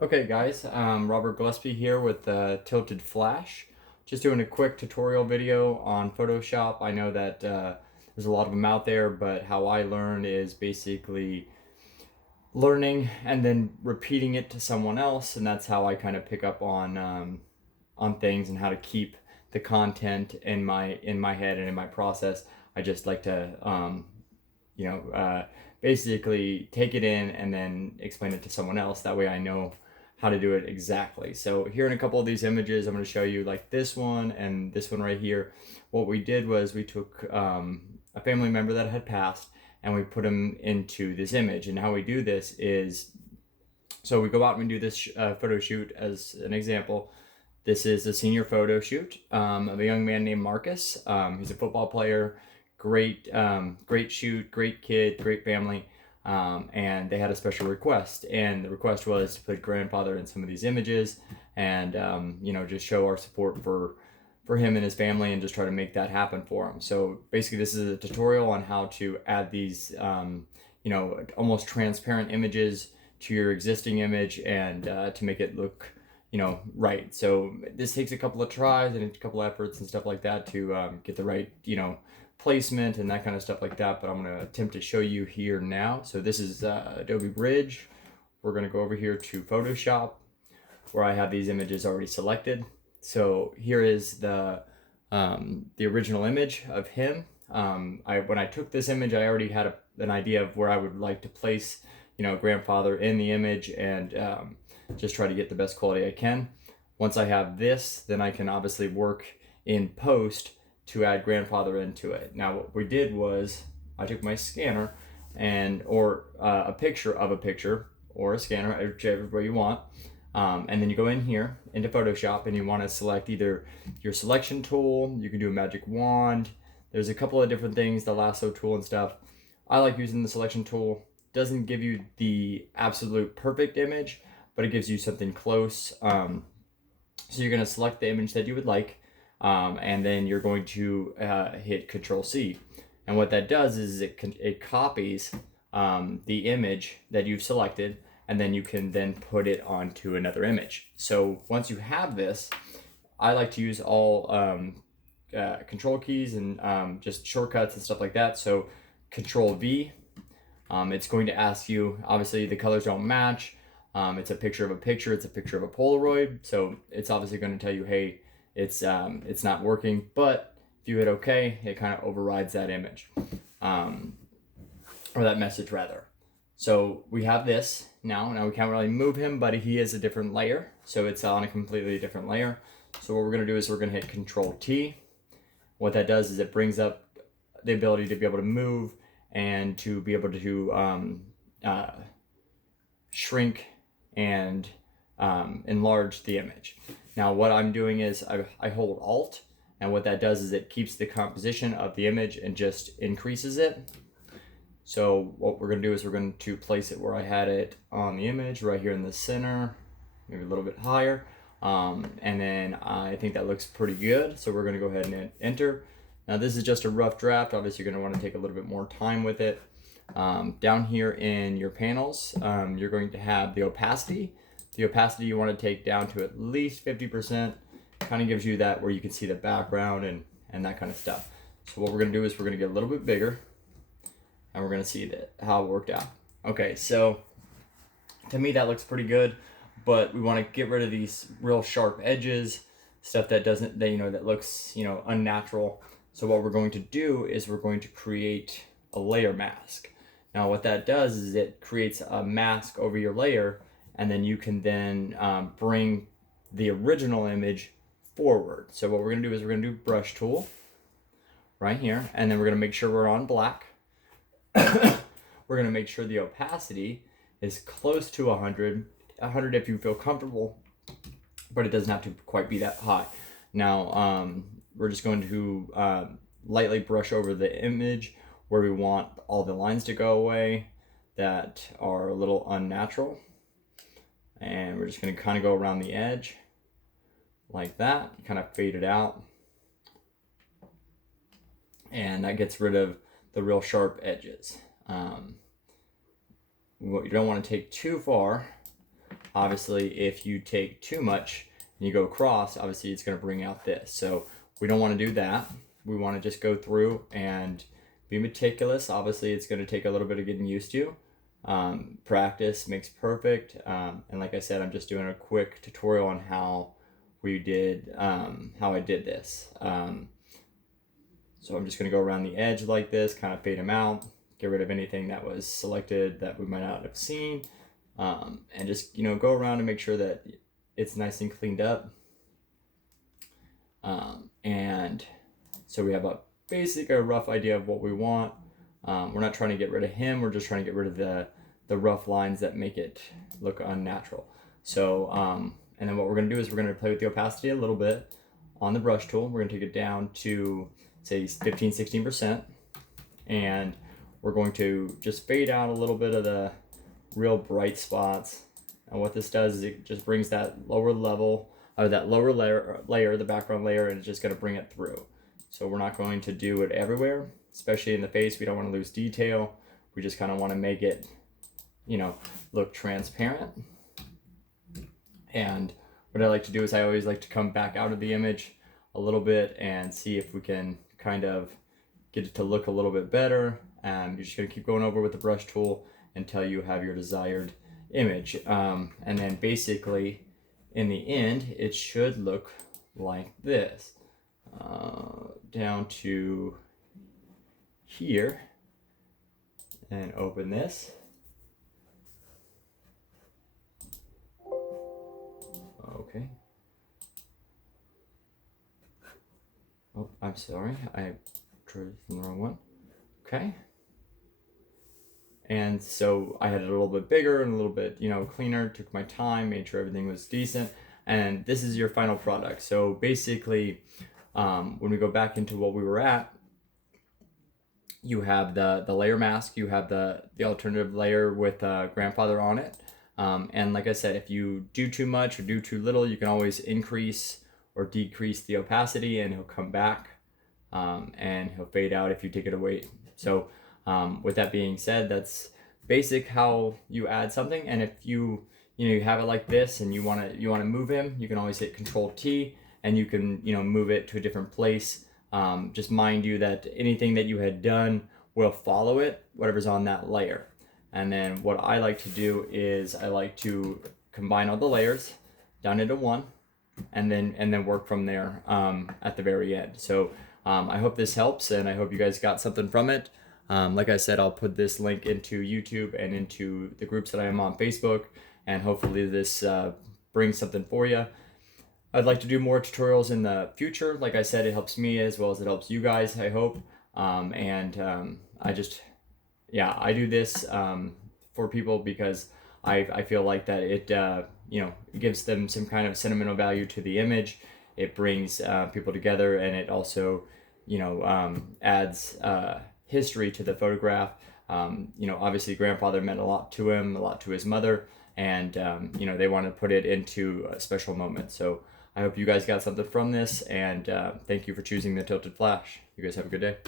Okay guys, Robert Gillespie here with Tilted Flash. Just doing a quick tutorial video on Photoshop. I know that there's a lot of them out there, but how I learn is basically learning and then repeating it to someone else, and that's how I kind of pick up on things and how to keep the content in my head and in my process. I just like to you know, basically take it in and then explain it to someone else. That way I know how to do it exactly. So here in a couple of these images, I'm going to show you like this one and this one right here. What we did was we took a family member that had passed and we put him into this image. And how we do this is, so we go out and we do this photo shoot as an example. This is a senior photo shoot of a young man named Marcus. He's a football player, great shoot, great kid, great family. And they had a special request, and the request was to put grandfather in some of these images, and just show our support for him and his family, and just try to make that happen for him. So basically, this is a tutorial on how to add these, almost transparent images to your existing image, and to make it look right. So this takes a couple of tries and a couple of efforts and stuff like that to get the right placement and that kind of stuff like that, but I'm going to attempt to show you here now. So this is Adobe Bridge. We're going to go over here to Photoshop where I have these images already selected. So here is the original image of him. When I took this image, I already had an idea of where I would like to place grandfather in the image, and just try to get the best quality I can. Once I have this, then I can obviously work in post to add grandfather into it. Now what we did was I took my scanner or a picture of a picture or a scanner, whichever way you want, and then you go in here into Photoshop and you want to select either your selection tool. You can do a magic wand. There's a couple of different things, the lasso tool and stuff. I like using the selection tool. Doesn't give you the absolute perfect image, but it gives you something close. So you're going to select the image that you would like, and then you're going to hit Control C. And what that does is it copies the image that you've selected, and then you can then put it onto another image. So once you have this, I like to use all control keys and just shortcuts and stuff like that. So Control V, it's going to ask you, obviously the colors don't match. It's a picture of a picture, it's a picture of a Polaroid. So it's obviously going to tell you, hey, it's not working, but if you hit OK, it kind of overrides that image, or that message rather. So we have this now. Now we can't really move him, but he is a different layer, so it's on a completely different layer. So what we're going to do is we're going to hit Control T. What that does is it brings up the ability to be able to move and to be able to shrink and enlarge the image. Now what I'm doing is I hold Alt, and what that does is it keeps the composition of the image and just increases it. So what we're going to do is we're going to place it where I had it on the image, right here in the center, maybe a little bit higher. And then I think that looks pretty good. So we're going to go ahead and enter. Now this is just a rough draft. Obviously you're going to want to take a little bit more time with it. Down here in your panels, you're going to have the opacity. The opacity you want to take down to at least 50%. Kind of gives you that where you can see the background and that kind of stuff. So what we're going to do is we're going to get a little bit bigger, and we're going to see how it worked out. Okay, so to me that looks pretty good, but we want to get rid of these real sharp edges, stuff that doesn't, that looks, unnatural. So what we're going to do is we're going to create a layer mask. Now what that does is it creates a mask over your layer, and then you can then bring the original image forward. So what we're going to do is we're going to do brush tool right here, and then we're going to make sure we're on black. We're going to make sure the opacity is close to 100 if you feel comfortable, but it doesn't have to quite be that high. Now we're just going to lightly brush over the image where we want all the lines to go away that are a little unnatural, and we're just going to kind of go around the edge like that, kind of fade it out, and that gets rid of the real sharp edges. What you don't want to take too far obviously if you take too much and you go across, obviously it's going to bring out this. So we don't want to do that. We want to just go through and be meticulous. Obviously it's going to take a little bit of getting used to. Practice makes perfect. And like I said, I'm just doing a quick tutorial on how we did, how I did this. So I'm just going to go around the edge like this, kind of fade them out, get rid of anything that was selected that we might not have seen, and just, go around and make sure that it's nice and cleaned up. And so we have a rough idea of what we want. We're not trying to get rid of him, we're just trying to get rid of the rough lines that make it look unnatural. So, and then what we're going to do is we're going to play with the opacity a little bit on the brush tool. We're going to take it down to, say, 15-16%, and we're going to just fade out a little bit of the real bright spots. And what this does is it just brings that lower level, or that lower layer, the background layer, and it's just going to bring it through. So we're not going to do it everywhere, especially in the face. We don't want to lose detail. We just kind of want to make it, look transparent. And what I like to do is I always like to come back out of the image a little bit and see if we can kind of get it to look a little bit better. You're just going to keep going over with the brush tool until you have your desired image. And then basically in the end, it should look like this. Down to here, and open this. Okay. Oh, I'm sorry, I drew from the wrong one. Okay. And so I had it a little bit bigger and a little bit, cleaner, took my time, made sure everything was decent. And this is your final product. So basically, when we go back into what we were at, you have the layer mask, you have the alternative layer with grandfather on it. And like I said, if you do too much or do too little, you can always increase or decrease the opacity and he'll come back, and he'll fade out if you take it away. So with that being said, that's basic how you add something. And if you have it like this and you want to move him, you can always hit Control T and you can move it to a different place. Just mind you that anything that you had done will follow it, whatever's on that layer. And then what I like to do is I like to combine all the layers down into one, and then work from there at the very end. So I hope this helps, and I hope you guys got something from it. Like I said, I'll put this link into YouTube and into the groups that I am on Facebook, and hopefully this brings something for you. I'd like to do more tutorials in the future. Like I said, it helps me as well as it helps you guys, I hope. I do this for people because I feel like that it it gives them some kind of sentimental value to the image. It brings people together, and it also adds history to the photograph. Obviously grandfather meant a lot to him, a lot to his mother, and they want to put it into a special moment. So I hope you guys got something from this, and thank you for choosing the Tilted Flash. You guys have a good day.